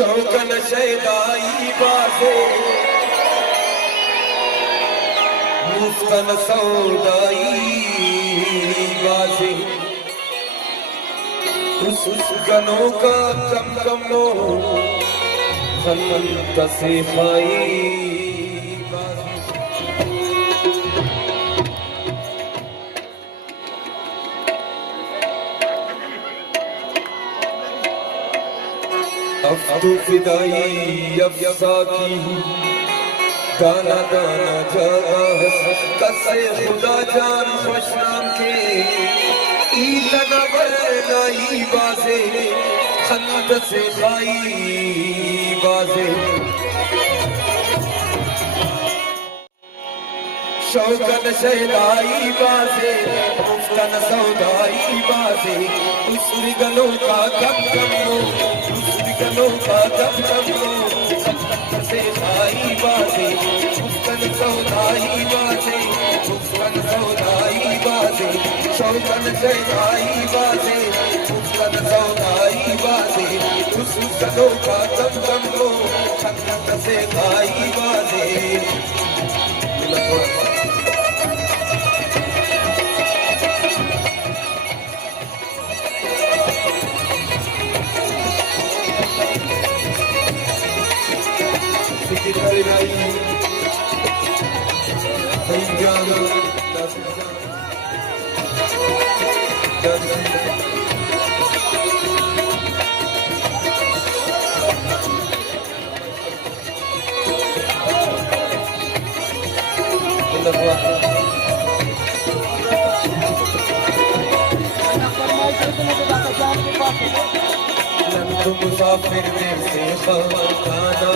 शौकन शैदाई बाजे मुफ्तन सौदाई बाजे उस गनों का कम कम लो खलत से खाई अब तो फिदाई अब साकी दाना दाना जागा कसे खुदा जान खुशनाम के ईद नई बाजे खंद से खाई बाजे शौकन शैदाई बाजे मुफ्तन सौदाई बाजे उस गलों का कम कम लो गलों का दम दम लो से खाई बाजे मुफ्तन सौदाई बाजे मुफ्तन सौदाई बाजे शौकन शैदाई बाजे मुफ्तन सौदाई बाजे उस गलों का दम दम लो खंत से खाई बाजे मुसाफिर में से खाना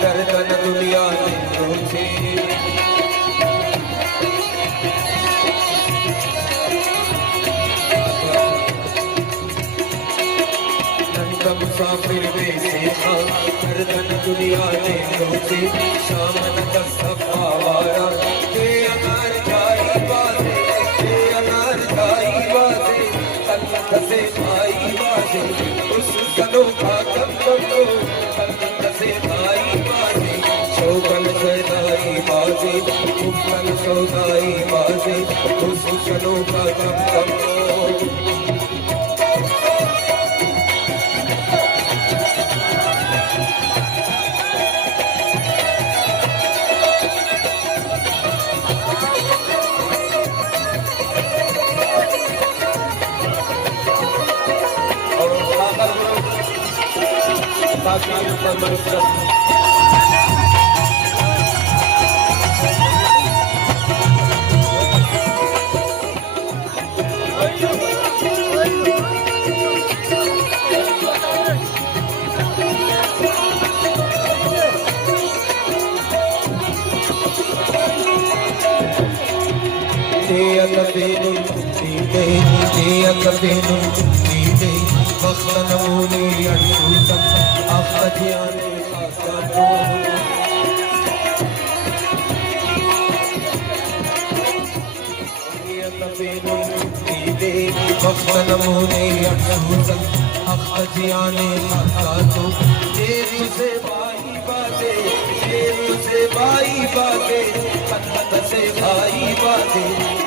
दर्दन दुनिया में पहुंचे मुसाफिर में से दर्दन दुनिया में पहुंचे शामन का सफावारा के अनार खाई बाजे के अनार खाई बाजे खंत से खाई बाजे उस गलों का कम कम लो खंत से खाई बाजे शौकन शैदाई बाजे मुफ्तन सौदाई बाजे उस गलों का कम कम लो बाई बाजे खंत से भाई बाजे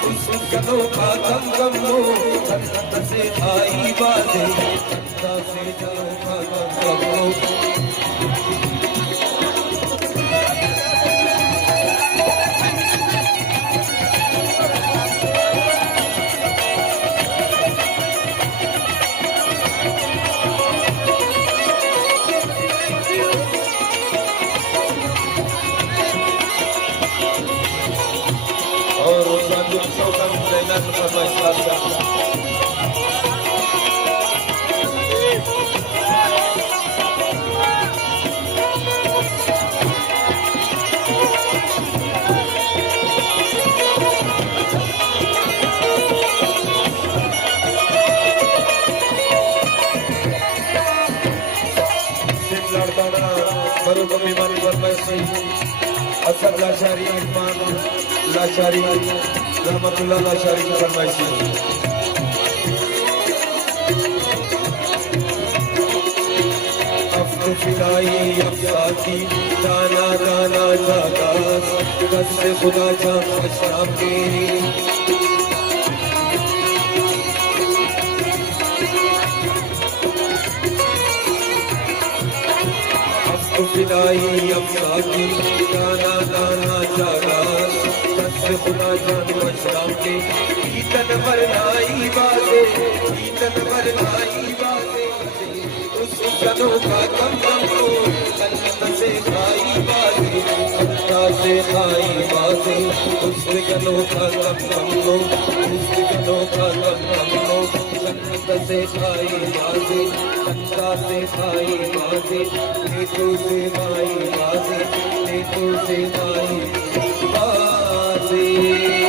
उस गलों का कम कम लो खंत से भाई बाजे खंत से जाओ का कम कम लो असद लाशारी इरफान लाशारी रहमतुल्लाह लाशारी की फरमाइश तो फिदाई अब साथी दाना दाना जागा कसम खुदा जा मशराब के तो फिदाई अब साथी दाना दाना जागा कसम खुदा जान मशराब के ईतन मरनाई बाजे ईतन मरनाई बाजे उस जनों का कम को जन्नत से खाई बाजे जन्नत से खाई बाजे उस जनों का कम को उस जनों का कम को जन्नत से खाई बाजे जन्नत से खाई बाजे नीतू से खाई बाजे नीतू से खाई बाजे